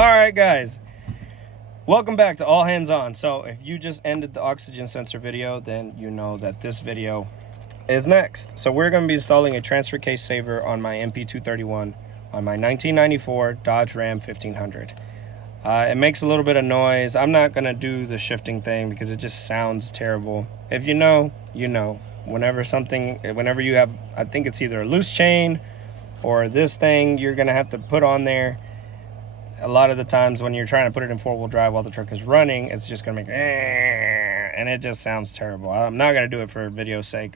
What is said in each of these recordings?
Alright guys, welcome back to All Hands On. So if you just ended the oxygen sensor video, then you know that this video is next. So we're going to be installing a transfer case saver on my MP231 on my 1994 Dodge Ram 1500. It makes a little bit of noise. I'm not going to do the shifting thing because it just sounds terrible. If you know, you know. Whenever you have, I think it's either a loose chain or this thing you're going to have to put on there. A lot of the times when you're trying to put it in four-wheel drive while the truck is running, it's just going to make and it just sounds terrible. I'm not going to do it for video's sake.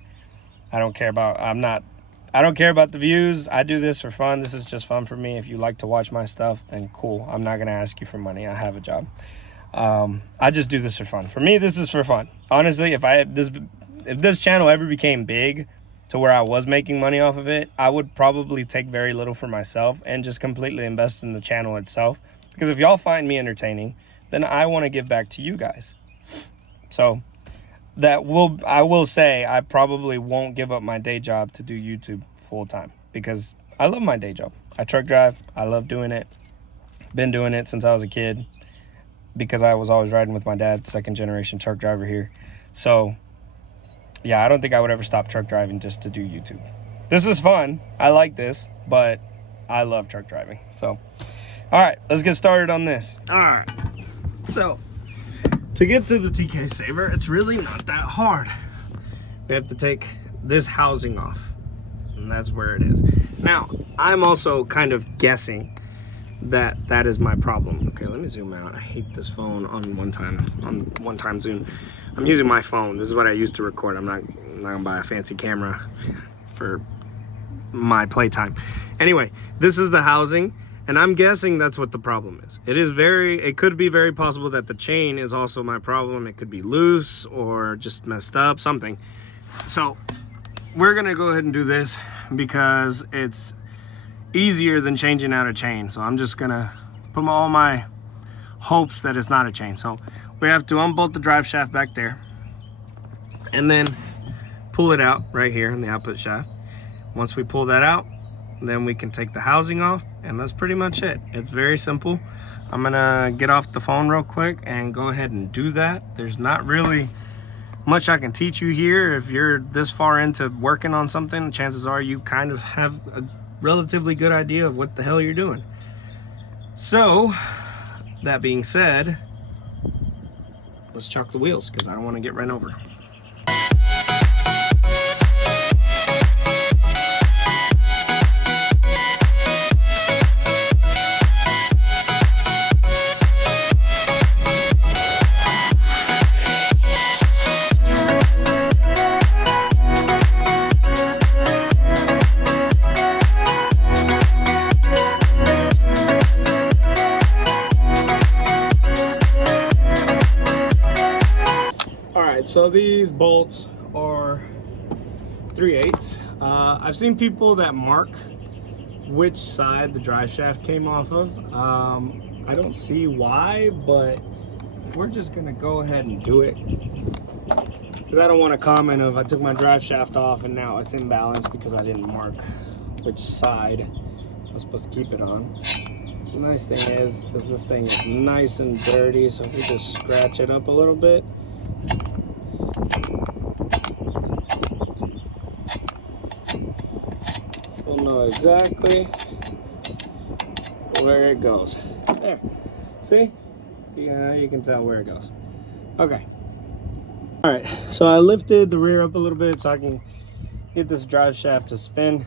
I don't care about the views. I do this for fun. This is just fun for me. If you like to watch my stuff, then cool. I'm not going to ask you for money. I have a job. I just do this for fun. For me, this is for fun. Honestly, if this channel ever became big to where I was making money off of it, I would probably take very little for myself and just completely invest in the channel itself. Because if y'all find me entertaining, then I want to give back to you guys. So I will say I probably won't give up my day job to do YouTube full time because I love my day job. I truck drive. I love doing it. Been doing it since I was a kid because I was always riding with my dad, second generation truck driver here. So yeah, I don't think I would ever stop truck driving just to do YouTube. This is fun. I like this, but I love truck driving. So, all right, let's get started on this. All right. So, to get to the TK saver, it's really not that hard. We have to take this housing off, and that's where it is. Now, I'm also kind of guessing that is my problem. Okay, let me zoom out. I hate this phone on one time zoom. I'm using my phone. This is what I used to record. I'm not gonna buy a fancy camera for my playtime. Anyway, this is the housing, and I'm guessing that's what the problem is. It could be very possible that the chain is also my problem. It could be loose or just messed up, something. So we're gonna go ahead and do this because it's easier than changing out a chain. So I'm just gonna put all my hopes that it's not a chain. So we have to unbolt the drive shaft back there and then pull it out right here in the output shaft. Once we pull that out, then we can take the housing off, and that's pretty much it. It's very simple. I'm gonna get off the phone real quick and go ahead and do that. There's not really much I can teach you here. If you're this far into working on something, chances are you kind of have a relatively good idea of what the hell you're doing. So that being said, let's chalk the wheels because I don't want to get run over. So these bolts are 3/8. I've seen people that mark which side the drive shaft came off of. I don't see why, but we're just gonna go ahead and do it because I don't want to comment of I took my drive shaft off and now it's imbalanced because I didn't mark which side I was supposed to keep it on. The nice thing is this thing is nice and dirty, so if we just scratch it up a little bit, we'll know exactly where it goes. There, see? Yeah, you can tell where it goes. Okay. All right, so I lifted the rear up a little bit so I can get this drive shaft to spin.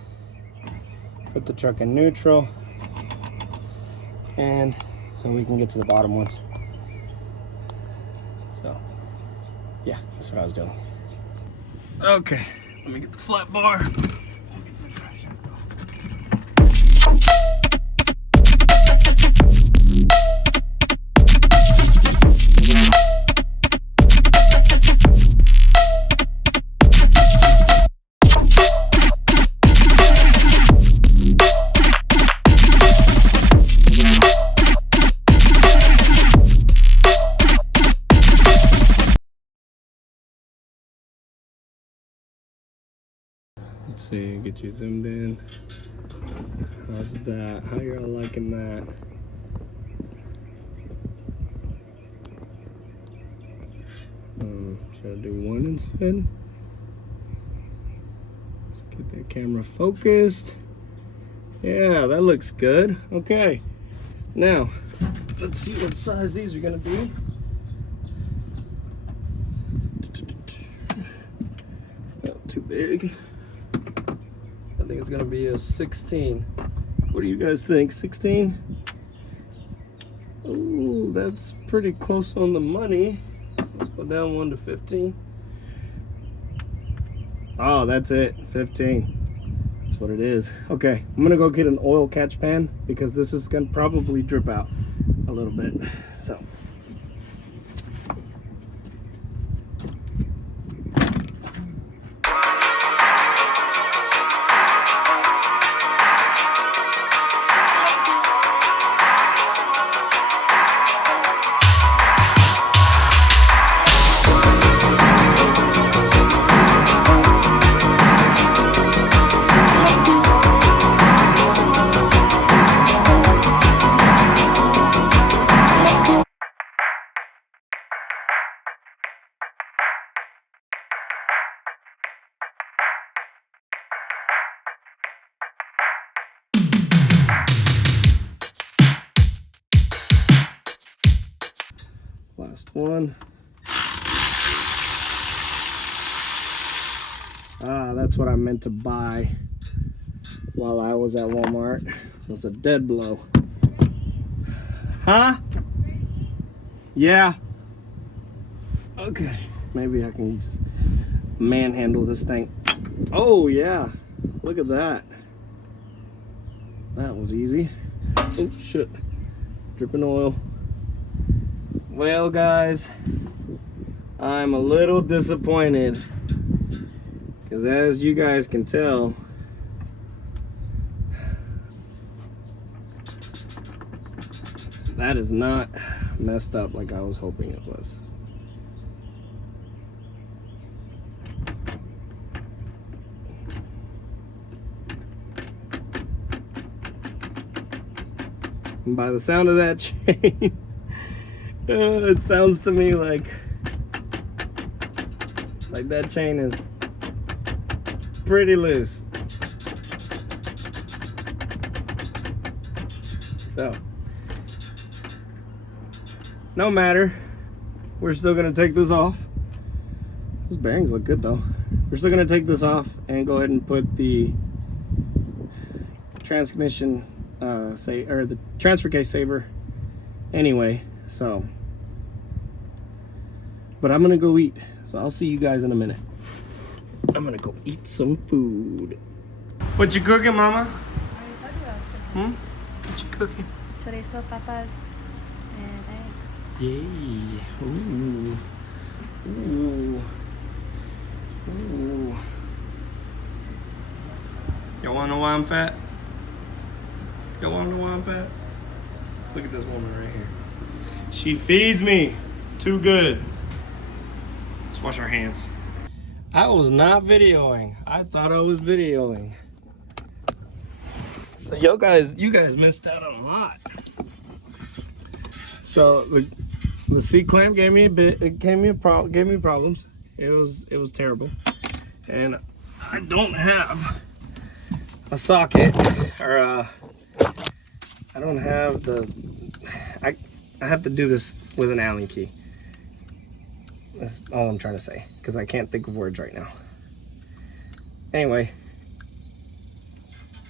Put the truck in neutral, and so we can get to the bottom ones. So, yeah, that's what I was doing. Okay, let me get the flat bar. Let's see, get you zoomed in. How's that? How y'all liking that? Should I do one instead? Let's get that camera focused. Yeah, that looks good. Okay. Now, let's see what size these are gonna be. Not too big. I think it's gonna be a 16. What do you guys think? 16? Ooh, that's pretty close on the money. Let's go down 1 to 15. Oh, that's it, 15. That's what it is. Okay, I'm gonna go get an oil catch pan because this is gonna probably drip out a little bit. So. Last one. Ah, that's what I meant to buy while I was at Walmart. It was a dead blow. Huh? Yeah. Okay. Maybe I can just manhandle this thing. Oh, yeah. Look at that. That was easy. Oh, shit. Dripping oil. Well, guys, I'm a little disappointed because as you guys can tell, that is not messed up like I was hoping it was. And by the sound of that chain, it sounds to me like that chain is pretty loose. So, no matter, we're still gonna take this off. Those bearings look good though. We're still gonna take this off and go ahead and put the transmission the transfer case saver anyway. So, but I'm gonna go eat. So I'll see you guys in a minute. I'm gonna go eat some food. What you cooking, Mama? What you cooking? Chorizo, papas, and eggs. Yay. Ooh. Ooh. Ooh. Y'all wanna know why I'm fat? Y'all wanna know why I'm fat? Look at this woman right here. She feeds me too good. Let's wash our hands. I was not videoing. I thought I was videoing. So you guys missed out on a lot. So the C clamp gave me gave me problems. It was terrible, and I don't have a socket or I don't have I have to do this with an Allen key. That's all I'm trying to say, because I can't think of words right now. Anyway,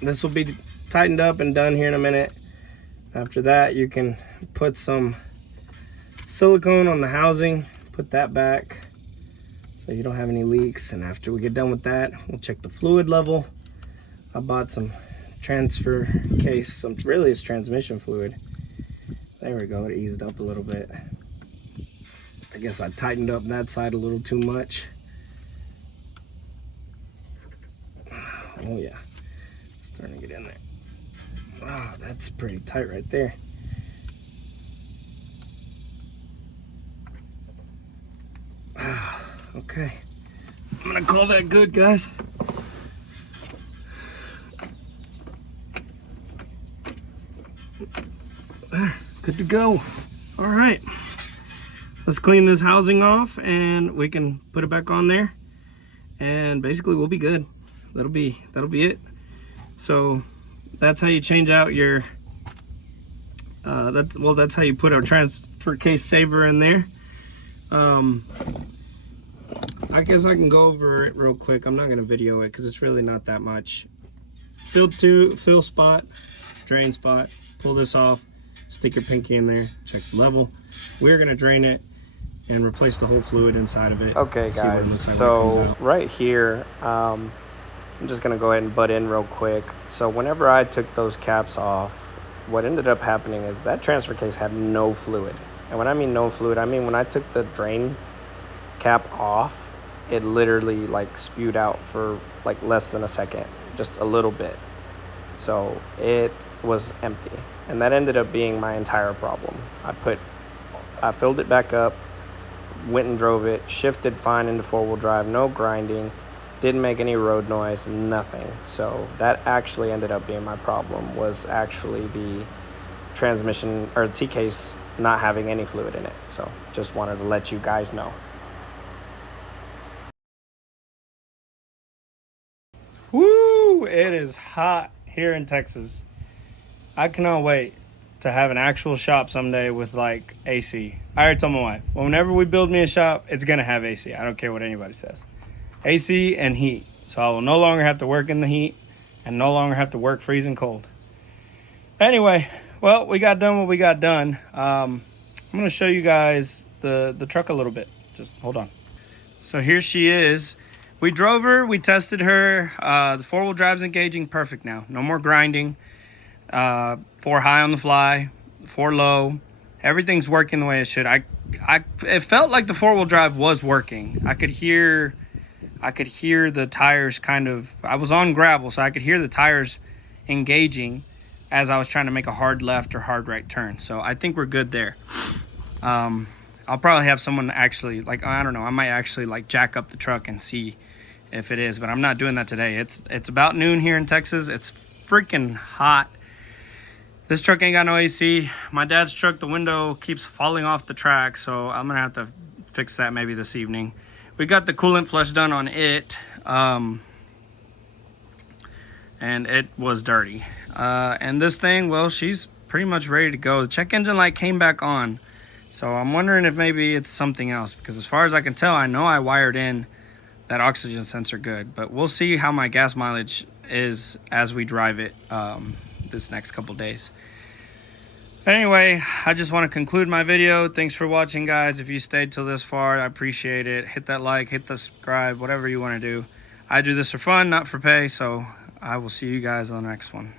this will be tightened up and done here in a minute. After that, you can put some silicone on the housing, put that back so you don't have any leaks. And after we get done with that, we'll check the fluid level. I bought some transfer case, really it's transmission fluid. There we go, it eased up a little bit. I guess I tightened up that side a little too much. Oh yeah, starting to get in there. Wow, that's pretty tight right there. Okay, I'm gonna call that good, guys. Good to go. All right. let's clean this housing off and we can put it back on there, and basically we'll be good. That'll be it. So that's how you change out your that's how you put our transfer case saver in there. I guess I can go over it real quick. I'm not going to video it because it's really not that much. Fill spot, drain spot. Pull this off, stick your pinky in there, check the level. We're going to drain it and replace the whole fluid inside of it. Okay guys, so right here, I'm just going to go ahead and butt in real quick. So whenever I took those caps off, what ended up happening is that transfer case had no fluid. And when I mean no fluid, I mean when I took the drain cap off, it literally like spewed out for like less than a second, just a little bit. So it was empty, and that ended up being my entire problem. I filled it back up, went and drove it, shifted fine into 4-wheel drive, no grinding, didn't make any road noise, nothing. So that actually ended up being my problem, was actually the transmission or T-case not having any fluid in it. So just wanted to let you guys know. Woo! It is hot here in Texas. I cannot wait to have an actual shop someday with like AC. I already told my wife, well, whenever we build me a shop, it's gonna have AC. I don't care what anybody says. AC and heat. So I will no longer have to work in the heat and no longer have to work freezing cold. Anyway, well, we got done what we got done. I'm gonna show you guys the truck a little bit. Just hold on. So here she is. We drove her, we tested her. The 4-wheel drive's engaging perfect now. No more grinding. 4 high on the fly, 4 low. Everything's working the way it should. It felt like the 4-wheel drive was working. I could hear the tires kind of, I was on gravel, so I could hear the tires engaging as I was trying to make a hard left or hard right turn. So I think we're good there. I'll probably have someone actually, like, I don't know, I might actually like jack up the truck and see if it is, but I'm not doing that today. It's about noon here in Texas. It's freaking hot. This truck ain't got no AC. My dad's truck, the window keeps falling off the track, so I'm gonna have to fix that maybe this evening. We got the coolant flush done on it, and it was dirty. And this thing, well, she's pretty much ready to go. The check engine light came back on, so I'm wondering if maybe it's something else, because as far as I can tell, I know I wired in that oxygen sensor good, but we'll see how my gas mileage is as we drive it this next couple days. Anyway, I just want to conclude my video. Thanks for watching, guys. If you stayed till this far, I appreciate it. Hit that like, hit the subscribe, whatever you want to do. I do this for fun, not for pay, so I will see you guys on the next one.